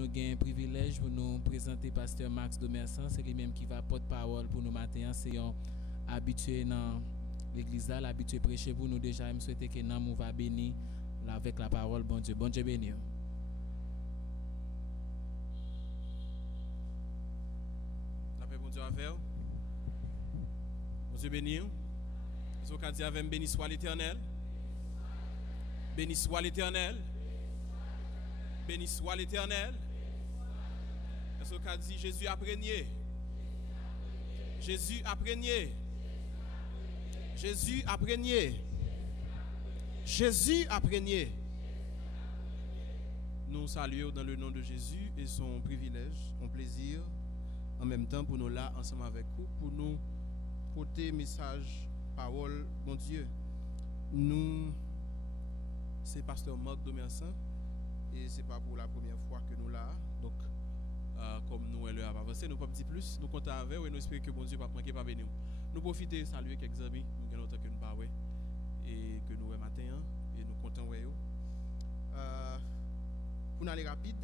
Nous avons un privilège pour nous présenter pasteur Max Domersan, c'est lui-même qui va porte-parole pour nous matin. C'est un habitué dans l'église là, l'habitué prêcher pour nous déjà. Je souhaite que nous va bénir avec la parole. Bon Dieu béni. La paix, bon Dieu, avec vous. Bon Dieu béni. Est-ce qu'on dit avec béni soit l'Éternel? Béni soit l'Éternel. Béni soit l'Éternel. Est-ce qu'on dit Jésus a régné? Jésus a régné. Jésus a régné. Jésus a régné. Nous saluons dans le nom de Jésus et son privilège, son plaisir, en même temps pour nous là ensemble avec vous, pour nous porter message, parole, bon Dieu. Nous, c'est pasteur Marc Domersan et c'est pas pour la première fois que nous là. Donc, comme nous elle a avancé, nous ne pouvons pas dire plus. Nous comptons avec vous et nous espérons que bon Dieu va manquer pas bénir. Nous profitons de saluer quelques amis, nous avons longtemps que nous pas et que nous matin et nous comptons ouais. Pour aller rapide,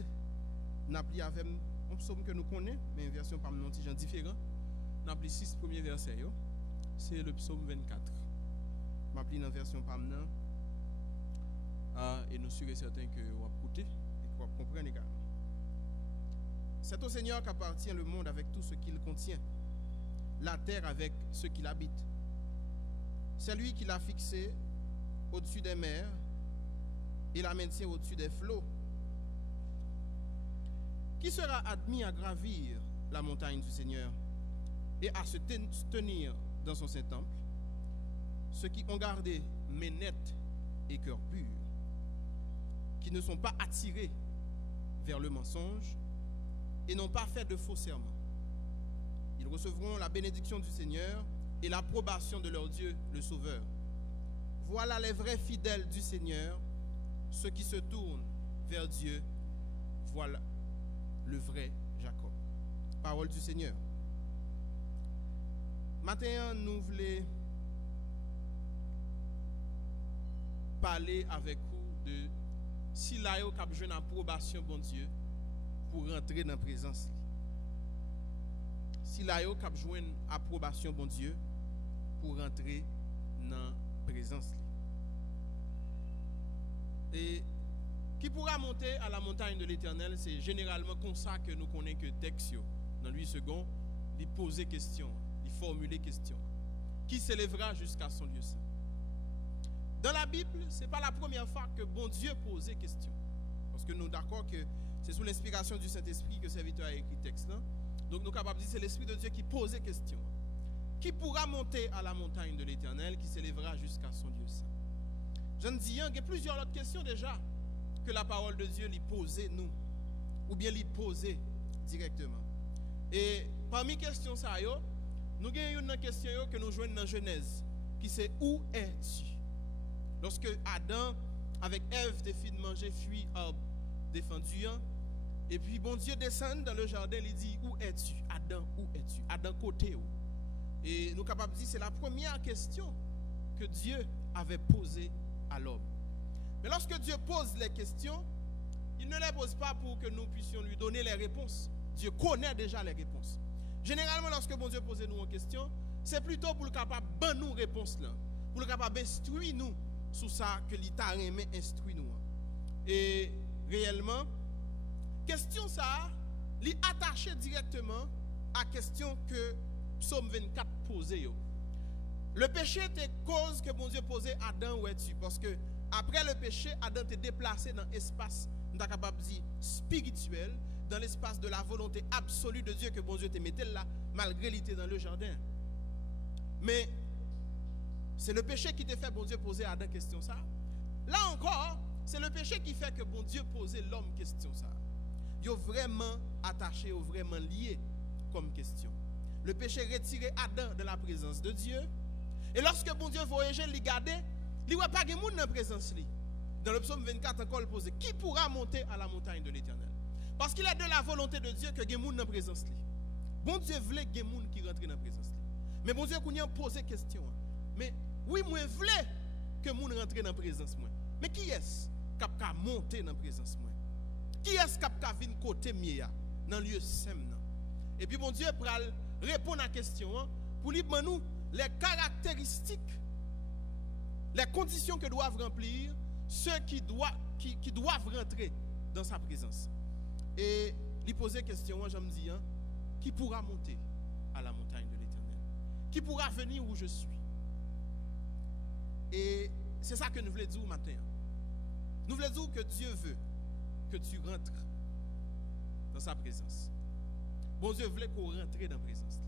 nous avons avec un psaume que nous connaissons, mais une version par un petit genre différent. Nous avons 6 premiers versets. C'est le psaume 24. Nous avons une version par nous. Et nous sommes certains que vous allez écouter et que vous allez comprendre également. C'est au Seigneur qu'appartient le monde avec tout ce qu'il contient, la terre avec ceux qui l'habitent. C'est lui qui l'a fixé au-dessus des mers et la maintient au-dessus des flots. Qui sera admis à gravir la montagne du Seigneur et à se tenir dans son Saint-Temple? Ceux qui ont gardé main nette et cœur pur, qui ne sont pas attirés vers le mensonge et n'ont pas fait de faux serments. Ils recevront la bénédiction du Seigneur et l'approbation de leur Dieu, le Sauveur. Voilà les vrais fidèles du Seigneur, ceux qui se tournent vers Dieu. Voilà le vrai Jacob. Parole du Seigneur. Matin, nous voulons parler avec vous de si là vous avez une approbation, bon Dieu, pour rentrer dans la présence. Si là vous avez une approbation, bon Dieu, pour rentrer dans la présence. Et qui pourra monter à la montagne de l'Éternel, c'est généralement comme ça que nous connaissons que texte. Dans 8 secondes, il pose question, il formule question. Qui s'élèvera jusqu'à son lieu saint? Dans la Bible, ce n'est pas la première fois que bon Dieu posait question. Parce que nous sommes d'accord que c'est sous l'inspiration du Saint-Esprit que le serviteur a écrit le texte là. Donc nous sommes capables de dire que c'est l'Esprit de Dieu qui posait question. Qui pourra monter à la montagne de l'Éternel, qui s'élèvera jusqu'à son lieu saint? Je ne dis rien, il y a plusieurs autres questions déjà que la parole de Dieu lui posait nous, ou bien lui posait directement. Et parmi les questions, nous avons une question que nous jouons dans Genèse, qui c'est où es-tu? Lorsque Adam, avec Ève, te fit de manger, fuit, arbre défendu, et puis bon Dieu descend dans le jardin, il dit, où es-tu? Adam, où es-tu? Adam, côté où? Et nous sommes capables de dire, c'est la première question que Dieu avait posée à l'homme. Mais lorsque Dieu pose les questions, il ne les pose pas pour que nous puissions lui donner les réponses. Dieu connaît déjà les réponses. Généralement, lorsque bon Dieu pose nous une question, c'est plutôt pour le capable de nous réponse là, pour le capable d'instruire nous sur ça que l'État remet instruit nous. Et réellement, question ça, li attaché directement à question que Psaume 24 posait. Le péché était cause que bon Dieu posait à Adam où es-tu? Parce que après le péché, Adam était déplacé dans l'espace, nous sommes capables de dire spirituel, dans l'espace de la volonté absolue de Dieu que bon Dieu te mettait là, malgré qu'il était dans le jardin. Mais c'est le péché qui te fait bon Dieu poser à Adam question ça. Là encore, c'est le péché qui fait que bon Dieu posait l'homme question ça. Il est vraiment attaché, il est vraiment lié comme question. Le péché retirait Adam de la présence de Dieu. Et lorsque bon Dieu voyageait, il regardait, il n'y a pas de monde dans la présence. Dans le psaume 24, encore il pose, qui pourra monter à la montagne de l'Éternel? Parce qu'il est de la volonté de Dieu que il y ait monde dans la présence. Bon Dieu voulait qu'il y ait monde qui rentre dans la présence. Mais bon Dieu, qu'on a posé question. Mais oui, moi, je voulais que monde rentre dans la présence. Mais qui est-ce qui a monté dans la présence? Qui est-ce qui a vu côté mieux dans le lieu saint? Et puis, bon Dieu, pour répondre à la question, pour lui nous les caractéristiques, les conditions que doivent remplir ceux qui doivent rentrer dans sa présence. Et lui poser question, je me dis, qui pourra monter à la montagne de l'Éternel? Qui pourra venir où je suis? Et c'est ça que nous voulons dire matin. Nous voulons dire que Dieu veut que tu rentres dans sa présence. Bon Dieu voulait qu'on rentre dans la présence.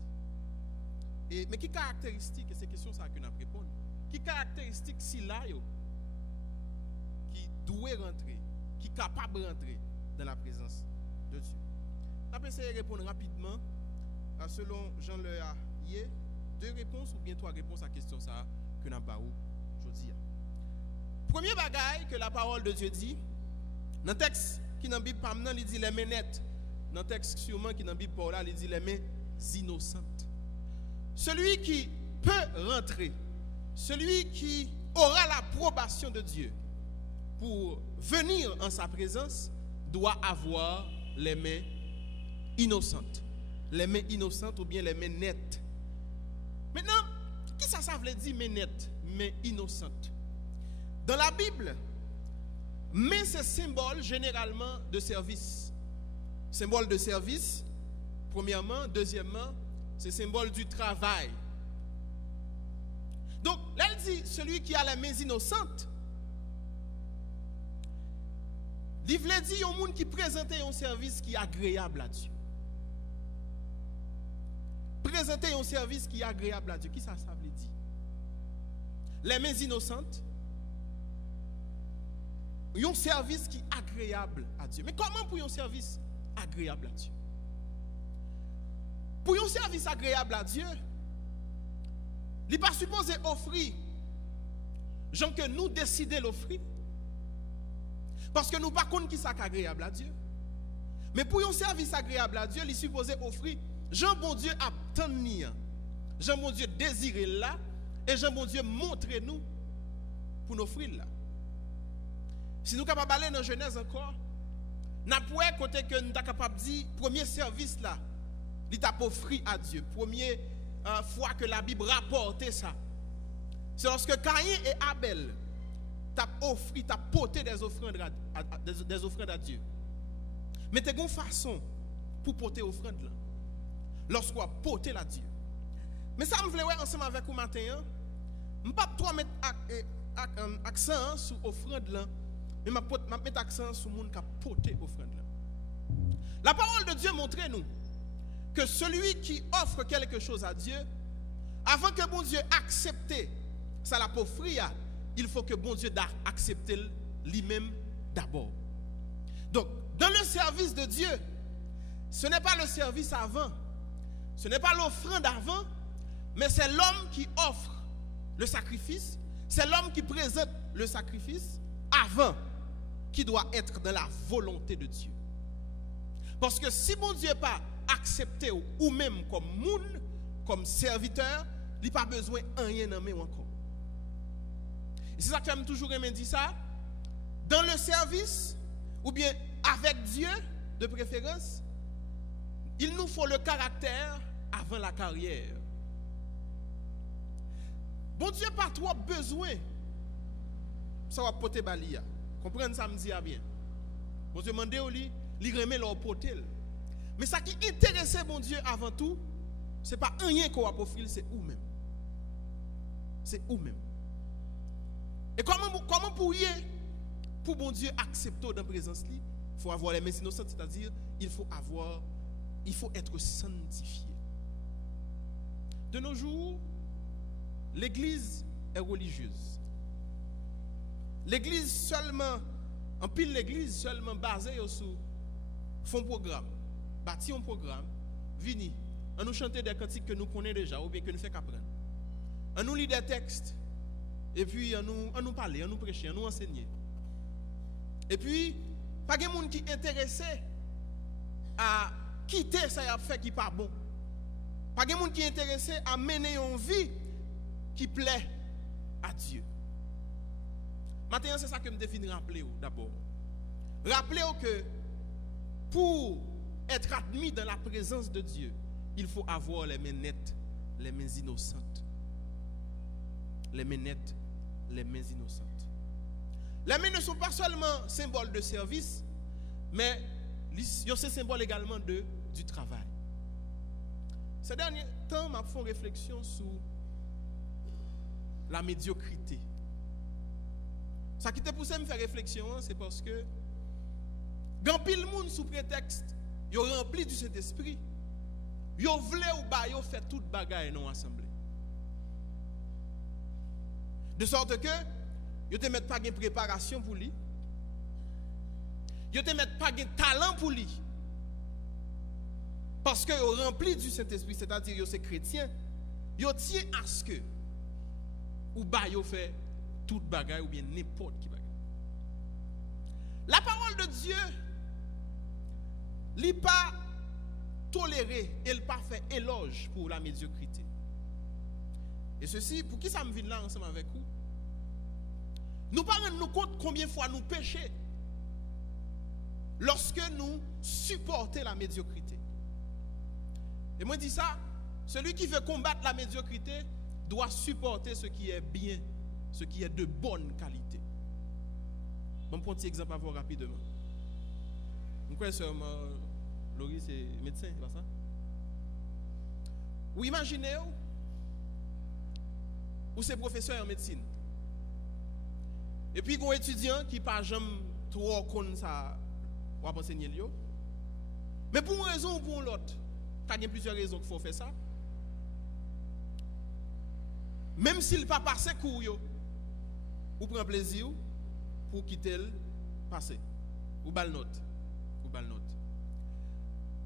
Mais qui caractéristique, et c'est question ça que nous répondons, qui caractéristique si là, qui doit rentrer, qui est capable de rentrer dans la présence de Dieu? On va essayer de répondre rapidement, selon Jean Le Haye, 2 réponses ou bien 3 réponses à la question ça que nous avons aujourd'hui. Premier bagaille que la parole de Dieu dit, dans le texte qui est dans la Bible, il dit les mains nettes. Dans le texte sûrement qui est dans la Bible, il dit les mains innocentes. Celui qui peut rentrer, celui qui aura l'approbation de Dieu pour venir en sa présence, doit avoir les mains innocentes. Les mains innocentes ou bien les mains nettes. Maintenant, qui ça veut dire mains nettes, mains innocentes? Dans la Bible, main c'est symbole généralement de service. Symbole de service, premièrement. Deuxièmement, c'est symbole du travail. Donc, là, elle dit, celui qui a les mains innocentes, il veut dire un monde qui présentait un service qui est agréable à Dieu. Présenter un service qui est agréable à Dieu. Qui ça veut dire? Les mains innocentes, un service qui est agréable à Dieu. Mais comment pour un service agréable à Dieu? Pour un service agréable à Dieu, il n'est pas supposé offrir, gens que nous décidons l'offrir, parce que nous ne savons pas qui est agréable à Dieu. Mais pour un service agréable à Dieu, il est supposé offrir, Jean bon Dieu a tenir, Jean bon Dieu désirer là, et Jean bon Dieu montrer nous pour nous offrir là. Si nous sommes capables d'aller dans Genèse encore, nous pouvons côté que nous sommes capables de dire, premier service là, il t'a offert à Dieu. Première fois que la Bible rapporte ça, c'est lorsque Caïn et Abel t'as porté des offrandes à Dieu. Mais tu as une façon pour porter offrande là. Lorsqu'on a porté à Dieu. Mais ça me voulait ensemble avec vous matin, je ne vais pas trop mettre accent sur offrande là, mais je vais mettre accent sur le monde qui a porté offrande là. La parole de Dieu montre nous que celui qui offre quelque chose à Dieu, avant que bon Dieu accepte ça la offrir, il faut que bon Dieu accepte lui-même d'abord. Donc, dans le service de Dieu, ce n'est pas le service avant, ce n'est pas l'offrande avant, mais c'est l'homme qui offre le sacrifice, c'est l'homme qui présente le sacrifice avant, qui doit être dans la volonté de Dieu. Parce que si bon Dieu n'est pas accepté ou même comme moun, comme serviteur, il n'a pas besoin de rien dans main encore. Et c'est ça que j'aime toujours dire ça. Dans le service, ou bien avec Dieu, de préférence, il nous faut le caractère avant la carrière. Bon Dieu n'a pas trop besoin. Ça va porter balia. Comprenez ça me dit bien. Bon Dieu demande au lit, il remet leur porter. Mais ça qui intéressait bon Dieu avant tout, ce n'est pas rien qu'on va offrir, c'est vous-même. C'est vous-même. Et comment pour bon Dieu accepter dans la présence, il faut avoir les mains innocentes, c'est-à-dire il faut être sanctifié. De nos jours, l'église est religieuse. L'église seulement, en pile l'église seulement basée sur font programme, bâti un programme, vini, on nous chanter des cantiques que nous connaissons déjà ou bien que nous faisons qu'apprendre. On nous lit des textes et puis on nous parler, on nous prêcher, on nous enseigner. Et puis pas de monde qui est intéressé à quitter ça y a fait qui pas bon. Pas de monde qui est intéressé à mener une vie qui plaît à Dieu. Maintenant, c'est ça que je me définis rappeler d'abord. Rappelez-vous que pour être admis dans la présence de Dieu, il faut avoir les mains nettes, les mains innocentes. Les mains nettes, les mains innocentes. Les mains ne sont pas seulement symboles de service, mais c'est symbole également du travail. Ces derniers temps, je fais une réflexion sur la médiocrité. Ce qui te poussé à me faire réflexion, c'est parce que quand pile monde sous prétexte, ils ont rempli du Saint-Esprit, ils ont voulu ou bah, ils ont fait toute bagaille non assemblée. De sorte que ils ne mettent pas de préparation pour lui. Ils ne mettent pas de talent pour lui. Parce qu'ils ont rempli du Saint-Esprit, c'est-à-dire qu'ils sont chrétiens. Ils tiennent à ce que ou bah ils fait toute bagaille ou bien n'importe qui bagaille. La parole de Dieu n'est pas tolérée, elle pas fait éloge pour la médiocrité. Et ceci, pour qui ça me vient là ensemble avec vous? Nous ne rendons nous compte combien de fois nous péchons lorsque nous supportons la médiocrité. Et moi je dis ça, celui qui veut combattre la médiocrité doit supporter ce qui est bien, ce qui est de bonne qualité. Je vais prendre un petit exemple à vous rapidement. Vous connaissez Laurie, c'est médecin, c'est pas ça? Ou imaginez, ou c'est professeur en médecine. Et puis, il y a un étudiant qui n'a jamais trop connu ça, ou à enseigner. Mais pour une raison ou pour l'autre, il y a plusieurs raisons qu'il faut faire ça. Même s'il n'a pas passé cours, ou prend plaisir pour quitter le passé, ou bal note.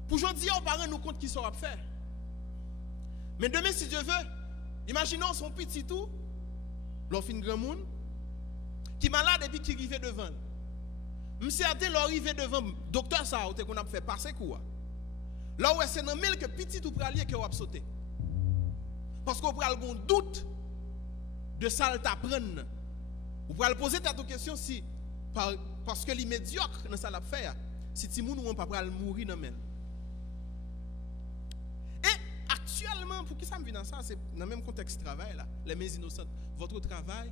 Pour aujourd'hui, on ne nous compte qui ça va faire. Mais demain, si Dieu veut, imaginons son petit tout, l'offre une grand monde, qui est malade et puis qui arrive devant. Monsieur a dit, l'arrivé devant, docteur ça, qu'on a fait passer quoi. Là où c'est dans le que petit tout pralier qui va sauter. Parce qu'on prend un doute de ça t'apprendre. Vous pouvez poser cette question si, parce que les médiocres dans ça l'a faire, si Timoun ou on pas mourir dans le même. Et actuellement, pour qui ça me vient dans ça, c'est dans le même contexte de travail là, les mains innocentes, votre travail,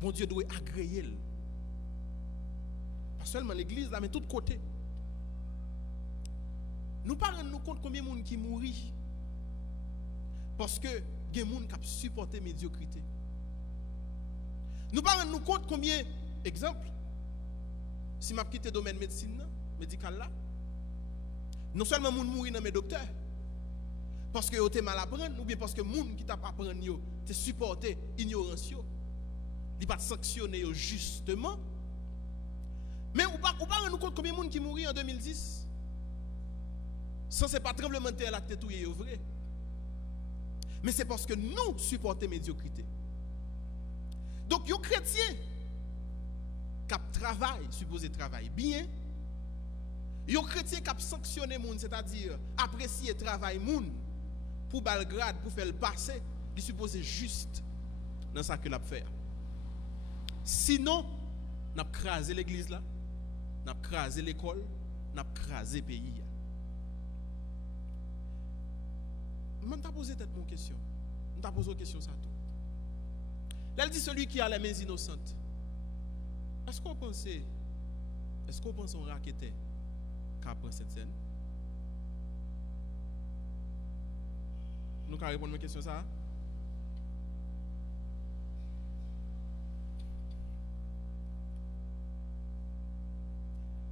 bon Dieu doit agréer. Pas seulement l'église là, mais tout côté. Nous parlons nous compte combien de monde qui mourit parce que il y a des gens qui ont supporté la médiocrité. Nous parlons nous compte combien, exemple, si je quitte le domaine médical là, non seulement les gens mourent dans mes docteurs, parce que ils ont mal à apprendre, ou bien parce que les gens qui t'ont pas appris, ils ont supporté l'ignorance, ils n'ont pas sanctionné justement. Mais on parle nous compte combien de gens qui mourent en 2010 sans c'est pas tremblement de terre là que tout est vrai. Mais c'est parce que nous supportons la médiocrité. Donc, les chrétiens qui travaillent, supposé travailler bien, les chrétiens qui sanctionnent les gens, c'est-à-dire apprécier le travail des gens pour bal grade, pour faire le passer, ils supposent juste dans ce que nous faire. Sinon, nous avons crasé l'église là, nous avons crasé l'école, nous avons crasé le pays. Je vais poser une question. Je vais poser une question ça tout. Là, elle dit celui qui a les mains innocentes. Est-ce qu'on pense qu'on raquettait qui apprend cette scène? Nous allons répondre à une question ça.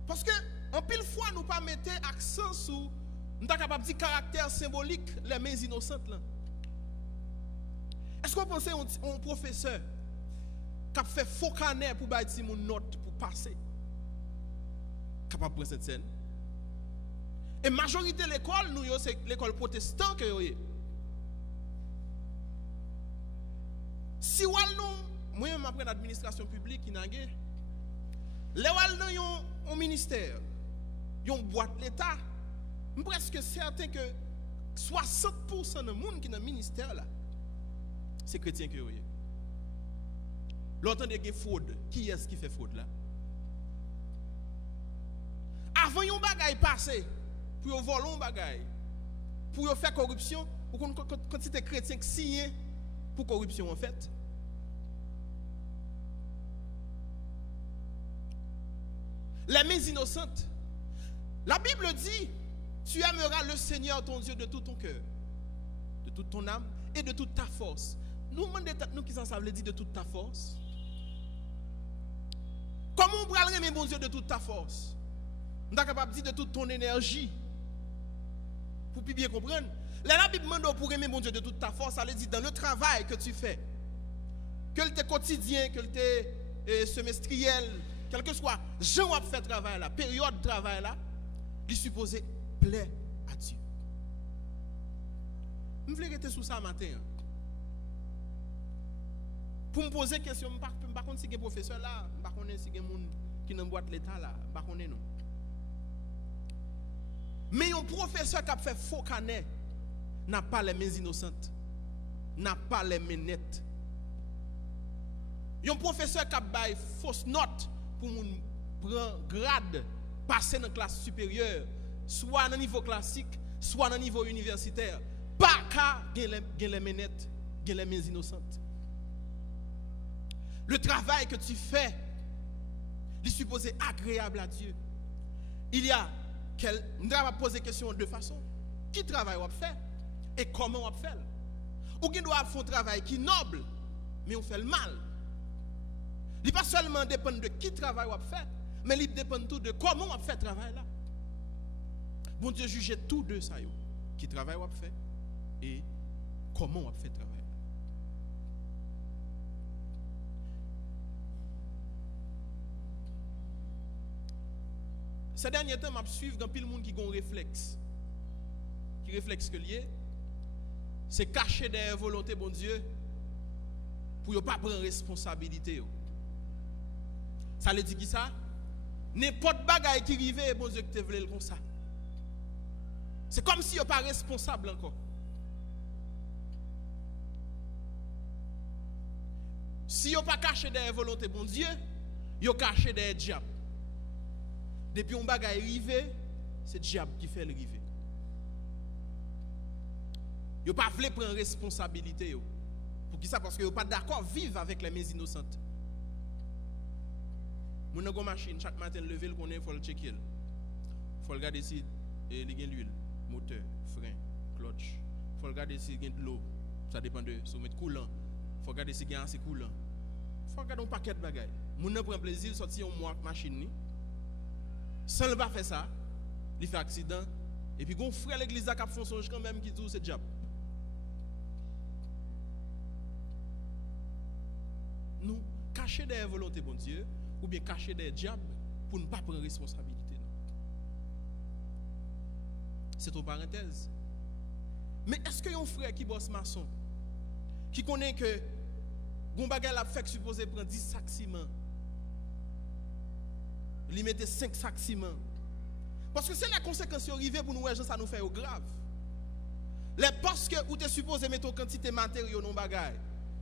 Parce que, en pile fois, nous ne pas mettre accent sur, nous sommes capables de dire caractère symbolique, les mains innocentes là. Est-ce qu'on pense à un professeur qui a fait faux canner pour bâtir mon note pour passer? Capable de prendre cette scène? Et la majorité de l'école, nous, c'est l'école protestante que nous. Si nous, moi, je m'apprends l'administration publique, les nous ont un ministère, ils ont une boîte l'État. Je suis presque certain que 60% de monde qui est dans le ministère là, c'est chrétien que vous voyez. L'autre de fraude, qui est-ce qui fait fraude là? avant yon bagay passé, pour yon voler un bagay, pour yon faire corruption, ou quand c'était chrétien qui signe pour corruption en fait. Les mains innocentes. La Bible dit, tu aimeras le Seigneur ton Dieu de tout ton cœur, de toute ton âme et de toute ta force. Nous demandons nous qui ça veut dire de toute ta force. Comment on peut aimer mon Dieu de toute ta force? On est capable de dire de toute ton énergie. Pour bien comprendre. La Bible demande pour aimer mon Dieu de toute ta force, ça veut dire dans le travail que tu fais, que le quotidien, que le semestriel, quel que soit, Jean a fait travail là, période de travail là, il est supposé plaire à Dieu. Je voulais rester sur ça matin. Pour me poser question, je ne sais pas si c'est professeur là, je ne sais pas si c'est quelqu'un qui est dans boîte l'État là, je ne sais pas non. Mais un professeur qui a fait faux canet n'a pas les mains innocentes, n'a pas les mains nettes. Un professeur qui a fait fausse note pour prendre grade, passer dans la classe supérieure, soit dans le niveau classique, soit dans le niveau universitaire, pas qu'à les mains nettes, les mains innocentes. Le travail que tu fais, il est supposé agréable à Dieu. Il y a, on va poser question de deux façons. Qui travail on fait et comment on fait? Ou qui doit faire un travail qui est noble, mais on fait le mal. Il ne pas seulement dépendre de qui travail on fait, mais il dépend tout de comment on fait le travail là. Bon Dieu juge tous deux ça, qui travail on fait et comment on fait le travail. Ces derniers temps, je suis dans pile monde qui ont un réflexe. Qui réflexe que lié, c'est cacher derrière volonté bon Dieu pour ne pas prendre responsabilité. Ça veut dire qui ça? N'importe bagaille qui arrive, bon Dieu que tu veux comme ça. C'est comme si vous n'êtes pas responsable encore. Si vous n'êtes pas caché derrière volonté bon Dieu, vous êtes caché derrière le diable. Depuis un bagage arrivé, c'est le diable qui fait le river. Vous ne pas voulu prendre responsabilité. Pour qui ça? Parce que vous n'êtes pas d'accord vivre avec les mains innocentes. Vous avez une machine, chaque matin, lever le connaît, il faut le checker. Il faut regarder si il y a l'huile, moteur, frein, clutch. Il faut regarder s'il y a de l'eau. Ça dépend de si vous mettez coulant. Il faut regarder s'il y a assez coulant. Il faut regarder un paquet de bagages. Vous avez plaisir de sortir une machine. Sans ne pas faire ça, il fait accident. Et puis, il y a un frère à l'église qui a fait son quand même qui dit c'est diable. Nous, cacher derrière la volonté de bon Dieu, ou bien cacher derrière le diable pour ne pas prendre responsabilité. C'est une parenthèse. Mais est-ce qu'il y a un frère qui bosse maçon, qui connaît que Gombaga l'a fait supposé prendre 10 sacs ciment? Il mettait 5 sacs ciment. Parce que c'est la conséquence qui arrive pour nous, ça nous fait grave. Les postes que vous êtes supposé mettre une quantité de matériaux dans le bagage,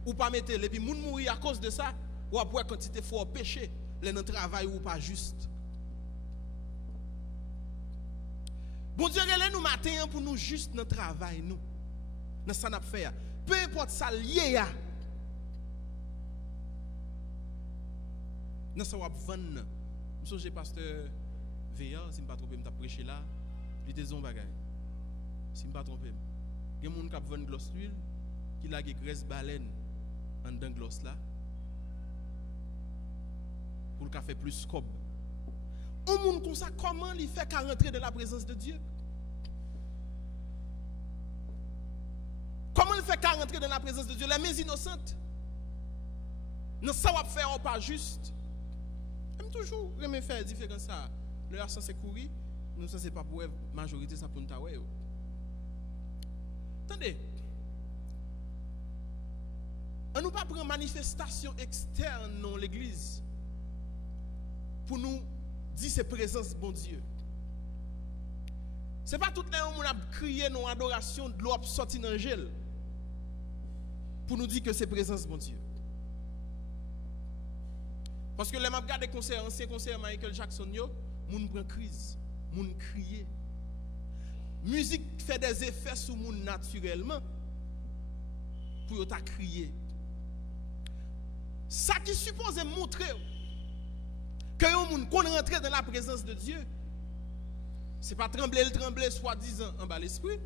ou pas mettre, et puis moun mourir à cause de ça, ou après quantité fort péché, les non travail ou pas juste. Bon Dieu, relève nous matin pour nous juste dans travail nous. Dans ça n'a fait. Peu importe ça lié à. Dans ça va vendre. Je suis pasteur Veya, si je ne me trompe, je prêché là, il était un bagage. Si je ne me trompe, il y a des gens qui vendent gloss d'huile, qui a des graisse baleine en dans gloss là, pour le faire plus scope. Un monde comme ça, comment il fait qu'à rentrer dans la présence de Dieu? Comment il fait qu'à rentrer dans la présence de Dieu? Les mains innocentes. Non, ça va faire pas juste. Même toujours, je faire différence ça. Le harcèlement c'est courir, nous ça c'est pas pour la majorité, ça pour nous tawer. Attendez. On nous pas prendre manifestation externe dans l'église pour nous dire c'est présence bon Dieu. C'est pas tout le monde qui a crié nos adoration de l'eau sorti dans l'angèle pour nous dire que c'est présence bon Dieu. Parce que les m'a regardé concert ancien concert Michael Jackson yo, moun prend crise. moun crier. Musique fait des effets sur moun naturellement pour yo ta crier. Ça qui suppose montrer que yon moun qu'on rentre dans la présence de Dieu, c'est pas trembler soi-disant en bas l'esprit.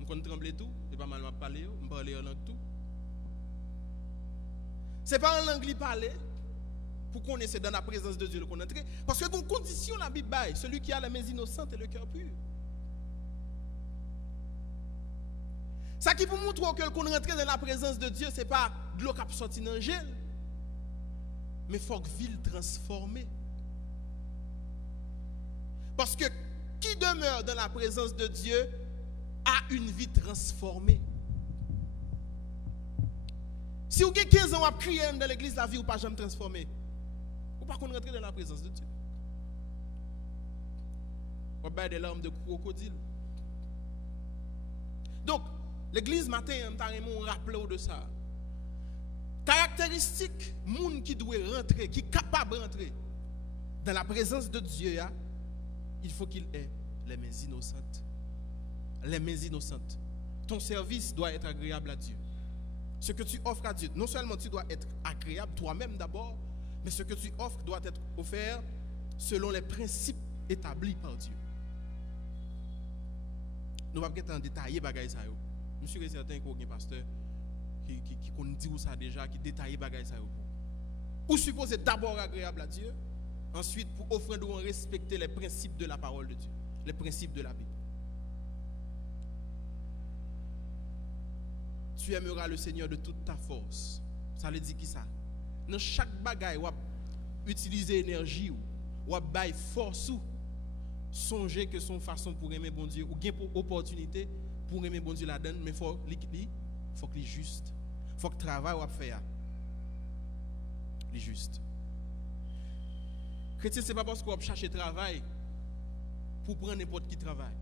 On connaît trembler tout, c'est pas mal m'a parler, on parler en langue tout. C'est pas en langue li parler pour qu'on ait dans la présence de Dieu le connaître parce que une condition la Bible baille, celui qui a les mains innocentes et le cœur pur. Ça qui pour montrer que qu'on rentre dans la présence de Dieu, c'est pas de l'eau qui sorti dans l'angèle, mais faut que ville transformée. Parce que qui demeure dans la présence de Dieu a une vie transformée. Si vous avez 15 ans à crier dans l'église, la vie ou pas jamais transformée. Ou pas qu'on rentre dans la présence de Dieu. Ou pas des larmes de crocodile. Donc, l'église matin, on rappelle de ça. Caractéristique, monde qui doit rentrer, qui est capable de rentrer dans la présence de Dieu, il faut qu'il ait les mains innocentes. Les mains innocentes. Ton service doit être agréable à Dieu. Ce que tu offres à Dieu, non seulement tu dois être agréable toi-même d'abord, mais ce que tu offres doit être offert selon les principes établis par Dieu. Nous ne pouvons pas détailler bagay ça. Je suis certain qu'il y a un pasteur qui dit ça déjà, qui détaille bagay ça. Ou supposé d'abord agréable à Dieu, ensuite pour offrir nous respecter les principes de la parole de Dieu, les principes de la Bible. Tu aimeras le Seigneur de toute ta force. Ça veut dire qui ça? Dans chaque bagaille, ou utiliser énergie ou bailler force ou songer que son façon pour aimer bon Dieu ou gain pour opportunité pour aimer bon Dieu la donne, mais faut qu'il juste. Faut que travail ou faire. Il juste. Chrétien, c'est pas parce qu'on cherche travail pour prendre n'importe qui travail.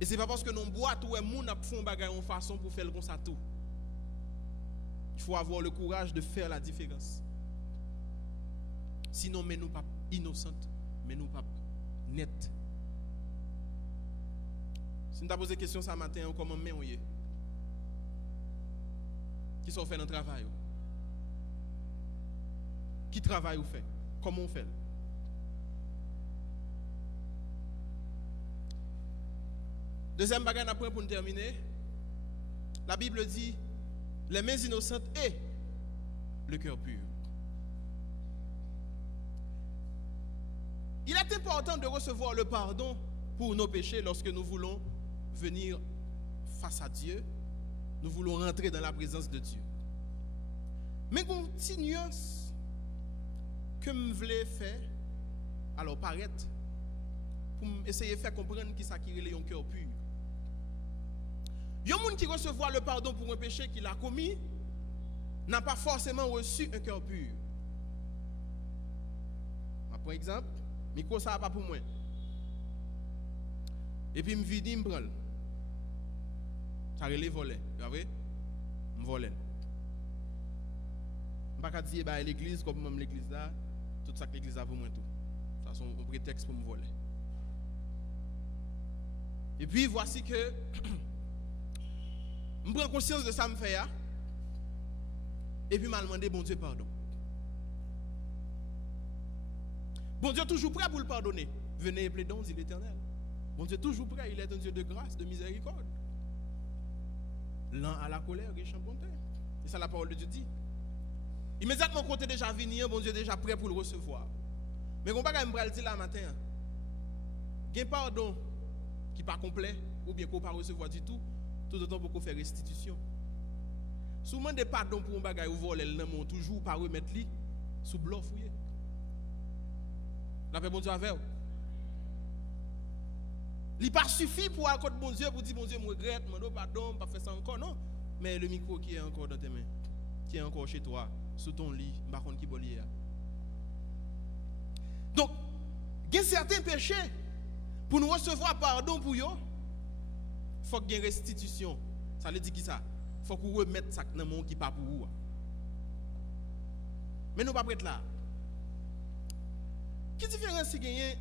Et c'est pas parce que nous boîte ou moun a font bagay en façon pour faire comme ça tout. Il faut avoir le courage de faire la différence. Sinon, mais nous pas innocentes, mais nous pas nettes. Si nous t'as posé question ce matin, comment mais on y est? Qui sont fait dans le travail? Qui travaille ou fait? Comment on fait? Deuxième bagage après pour nous terminer. La Bible dit les mains innocentes et le cœur pur. Il est important de recevoir le pardon pour nos péchés lorsque nous voulons venir face à Dieu. Nous voulons rentrer dans la présence de Dieu. Mais une petite nuance que je voulais faire, alors paraître, pour essayer de faire comprendre qui ça qui est un cœur pur. Il y a des gens qui reçoivent le pardon pour un péché qu'il a commis, n'a pas forcément reçu un cœur pur. Par exemple, micro ça va pas pour moi. Et puis, je me vide, je me prends. Ça relève voler. Vous voyez? Je vole. Je ne peux pas dire que l'église, comme même l'église là, tout ça que l'église a pour moi. Ça, c'est un prétexte pour me voler. Et puis, voici que je prends conscience de ça, me fait. Et puis, je me demande, bon Dieu, pardon. Bon Dieu, toujours prêt pour le pardonner. Venez et plaidons, dit l'Éternel. Bon Dieu, toujours prêt, il est un Dieu de grâce, de miséricorde. Lent à la colère, riche en bonté. C'est ça la parole de Dieu dit. Immédiatement, quand tu es déjà venu, bon Dieu est déjà prêt pour le recevoir. Mais on ne peut pas me dire là matin. Il y a un pardon qui n'est pas complet, ou bien qu'on ne peut pas recevoir du tout, tout autant pour qu'on fasse restitution. Souvent des pardons pour un bagage ou voler le nom, toujours pas remettre lui sous bluff. La paix bon Dieu avec vous. Il pas suffit pour accorder bon Dieu pour dire bon Dieu me regrette, me pardon, pas faire ça encore non. Mais le micro qui est encore dans tes mains, qui est encore chez toi, sous ton lit, par contre qui bollier. Donc, il y a certains péchés pour nous recevoir pardon pour eux, il faut qu'il y ait restitution. Ça veut dire qui ça? Il faut qu'on remette ça dans le monde qui n'est pas pour vous. Mais nous ne sommes pas prêts là. Quelle différence il y a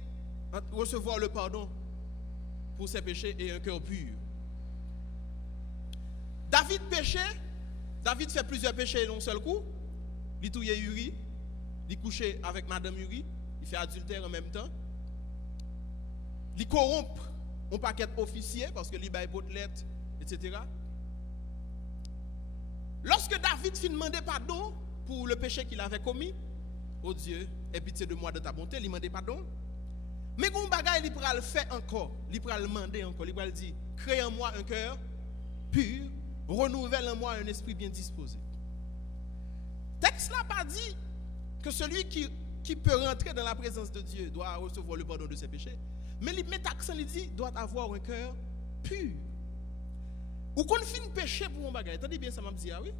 entre recevoir le pardon pour ses péchés et un cœur pur? David péchait, David fait plusieurs péchés d'un seul coup. Il touille Uri, il couche avec Madame Uri, il fait adultère en même temps. Il corrompt un paquet d'officiers parce que il baille votre lettre, etc. Lorsque David fit demander pardon pour le péché qu'il avait commis, oh Dieu, aie pitié de moi de ta bonté, il demandait pardon. Mais quand bagaille, il pourra le faire encore, il pourra le demander encore, il pourra le dire, crée en moi un cœur pur, renouvelle en moi un esprit bien disposé. Texte là pas dit que celui qui peut rentrer dans la présence de Dieu doit recevoir le pardon de ses péchés. Mais il met accent, il dit, doit avoir un cœur pur. Ou qu'on finit péché pour un bagage. Attendez bien ça m'a dit, ah oui.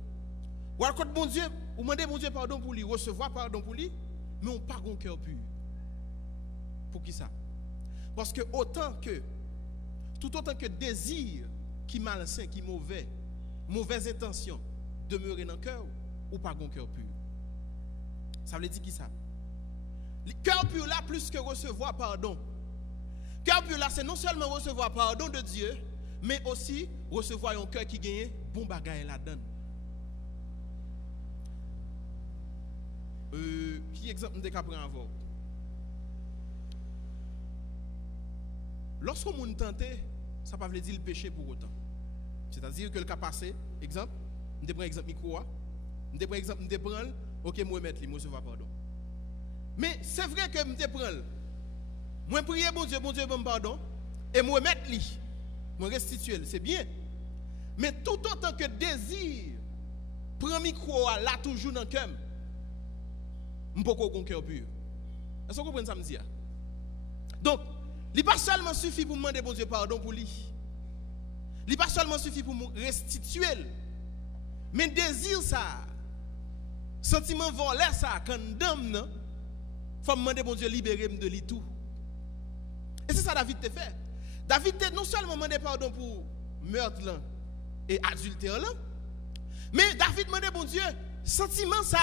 Ou alors quand bon Dieu, ou demander bon Dieu pardon pour lui, recevoir pardon pour lui, mais on n'a pas un cœur pur. Pour qui ça? Parce que tout autant que désir qui malsain, qui mauvais, mauvaise intention demeurer dans le cœur, ou pas un cœur pur. Ça veut dire qui ça? Le cœur pur là, plus que recevoir pardon. Cœur pur là, c'est non seulement recevoir pardon de Dieu, mais aussi recevoir un cœur qui gagne bon bagaille là-dedans. Qui exemple nous avons avant? Lorsqu'on nous tente, ça ne veut pas dire le péché pour autant. C'est-à-dire que le cas passé, exemple, je prends exemple micro, je prends exemple, je prends, ok, moi mettre lui, moi recevoir pardon. Mais c'est vrai que je prends, moi prier bon Dieu bon pardon, et moi mettre lui, moi restituer, c'est bien. Mais tout autant que désir, prend micro là toujours dans le cœur, je ne peux pas avoir un cœur pur. Est-ce que vous comprenez ça me dit? Donc, il n'est pas seulement suffit pour demander bon Dieu pardon pour lui. Il n'est pas seulement suffit pour me restituer. Mais désir ça, sentiment volé ça, quand dame, il faut demander bon Dieu libérer de lui tout. Et c'est ça David te fait. David te non seulement demandé pardon pour meurtre là, et adultère là, mais David demandé bon Dieu, sentiment ça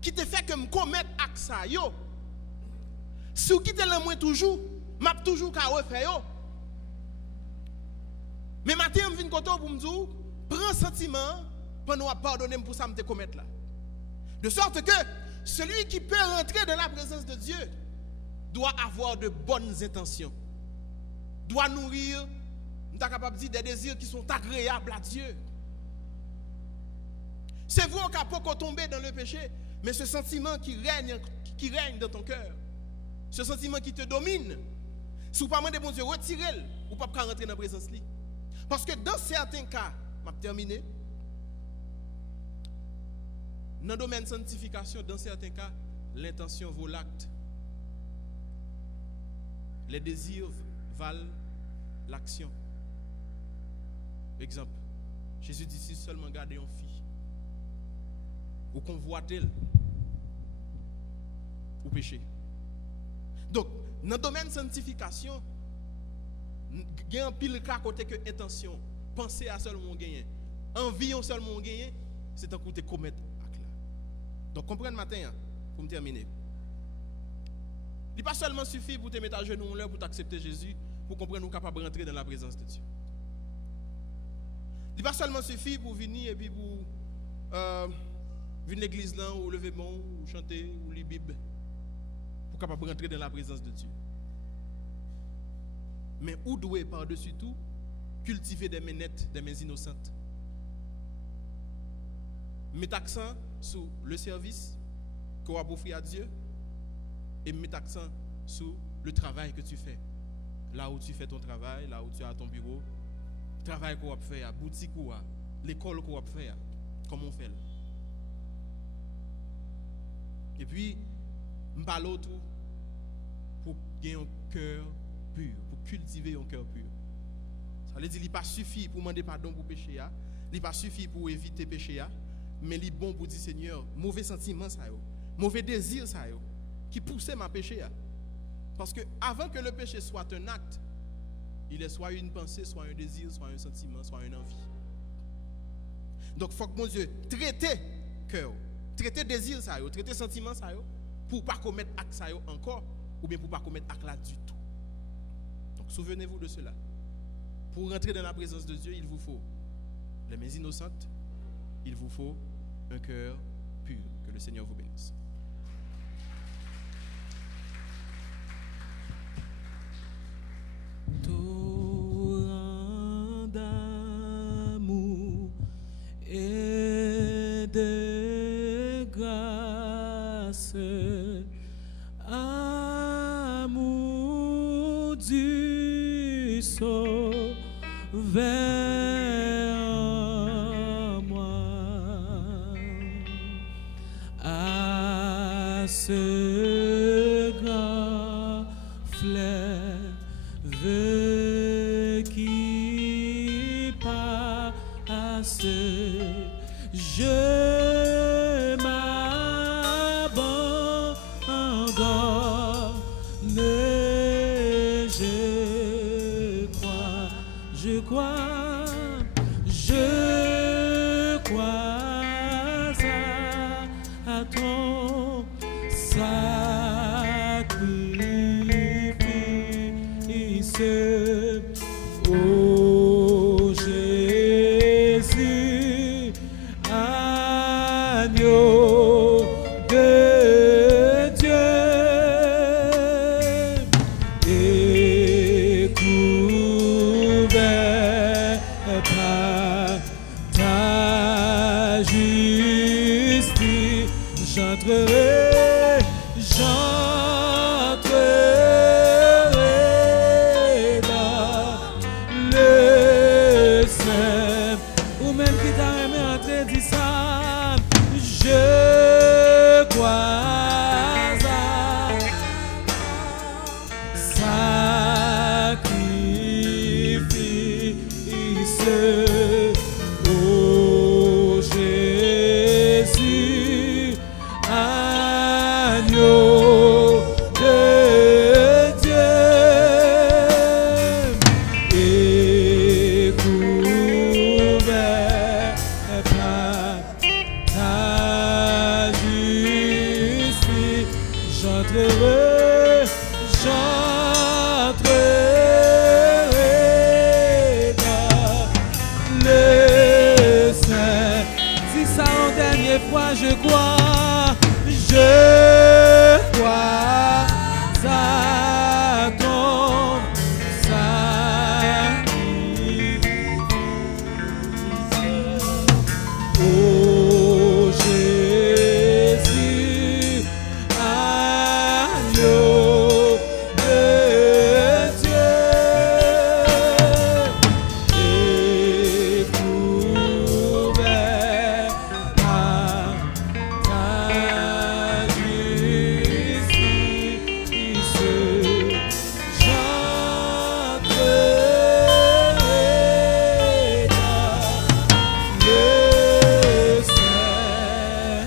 qui te fait que me commettre acte ça yo. Si vous quittez le moins toujours, m'a toujours qu'à refaire yo. Mais matin je viens content pour me dire prends sentiment pendant pardonner pour ça me te commettre là. De sorte que celui qui peut rentrer dans la présence de Dieu doit avoir de bonnes intentions. Doit nourrir, nous sommes capables de dire des désirs qui sont agréables à Dieu. C'est vrai qu'on peut pas tomber dans le péché, mais ce sentiment qui règne dans ton cœur, ce sentiment qui te domine, si vous ne pouvez pas demander, bon Dieu, retirez-le, vous ne pouvez pas rentrer dans la présence de lui. Parce que dans certains cas, je vais terminer, dans le domaine de sanctification, dans certains cas, l'intention vaut l'acte. Les désirs valent l'action. Exemple, Jésus dit si seulement garder une fille, ou convoite-t-elle, ou péché. Donc, dans le domaine de sanctification, il y a un pile cas côté que intention, penser à seulement gagner, envie seulement gagner, c'est un coup de commettre acte là. Donc, comprenez matin, pour me terminer. Il n'est pas seulement suffit pour te mettre à genoux là pour t'accepter Jésus, pour comprendre que nous sommes capables de rentrer dans la présence de Dieu. Il n'est pas seulement suffit pour venir et puis pour venir à l'église là, ou lever mon, ou chanter, ou lire la Bible, pour capable de rentrer dans la présence de Dieu. Mais où doit par-dessus tout cultiver des mains nettes, des mains innocentes. Mettre accent sur le service qu'on va offrir à Dieu et mettre accent sur le travail que tu fais. Là où tu fais ton travail, là où tu as ton bureau, le travail qu'on va faire, la boutique qu'on va, l'école qu'on va faire, comment on fait. Et puis, je parle autour pour gagner un cœur pur, pour cultiver un cœur pur. Ça veut dire qu'il n'est pas suffit pour demander pardon pour péché, il n'est pas suffit pour éviter péché, mais il est bon pour dire Seigneur, mauvais sentiment ça, mauvais désir ça, qui poussait ma péché. Parce que avant que le péché soit un acte, il est soit une pensée, soit un désir, soit un sentiment, soit une envie. Donc il faut que mon Dieu traite cœur, traiter désir ça, traiter sentiment ça, pour ne pas commettre acte ça encore, ou bien pour ne pas commettre acte là du tout. Donc souvenez-vous de cela. Pour rentrer dans la présence de Dieu, il vous faut les mains innocentes, il vous faut un cœur pur. Que le Seigneur vous bénisse. Torrent d'amour et de grâce, amour du Sauveur en moi, à ce grand fleuve qui passe, je m'abandonne, je crois à ton sacrifice, ô Jésus, agneau de Dieu, et couvert par ta justice, j'entrerai dans le sein. Ou même qui t'a aimé entrer, dis ça, je crois à sacrifice, ô Jésus, agneau de Dieu, et couvert par ta justice, j'entrerai dans le sein. Si ça en dernière fois, je crois à ton sacrifice, ô Jésus, agneau de Dieu, et couvert par ta justice, j'entrerai dans le Seigneur.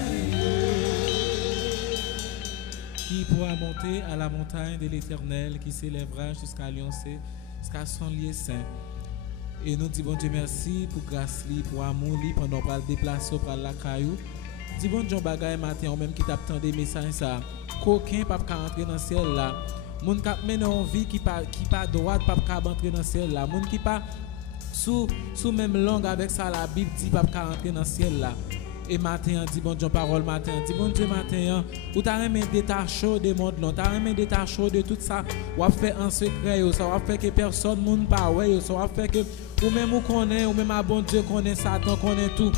Qui pourra monter à la montagne de l'Éternel, qui s'élèvera jusqu'à Lyon-C, jusqu'à son lieu saint. Et nous disons Dieu merci pour grâce, pour amour, pendant qu'on va déplacer par la caillou. Dis bon Dieu bagaille matin, ou même qui t'attend des messages ça. Qu'aucun pas rentrer dans le ciel là. Moun qui mène en vie qui pas droite pas rentrer dans le ciel là. Moun qui pas sous même langue avec ça la Bible dit pas rentrer dans le ciel là. Et matin, dit bon Dieu parole matin, dit bon Dieu matin, ou t'as même détaché des mondes là, t'as même détaché de tout ça, ou a fait en secret, ça va faire que personne monde pas ouais, ça va faire que ou même ou connaît ou même à bon Dieu connaît Satan connaît tout.